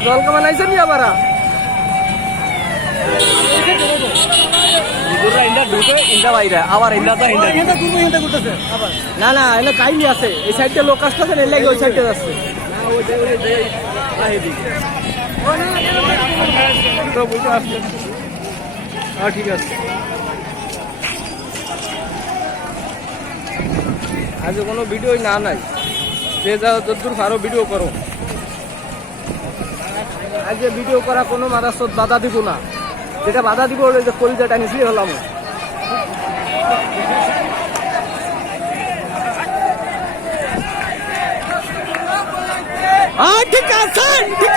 জল কামান আইছে নি আবার না না এলে কাইলি আছে এই সাইডে লোক আসতেছে এর লাগে ওই সাইডে যাচ্ছে ঠিক আছে আজ কোনো ভিডিও না নাই যে যাও যতদূর আরো ভিডিও করো আজ ভিডিও করা কোনো মাদাসত বাধা দিব না যেটা বাধা দিব ওই যে কলিজাটা নিচে হলাম ঠিক আছে ঠিক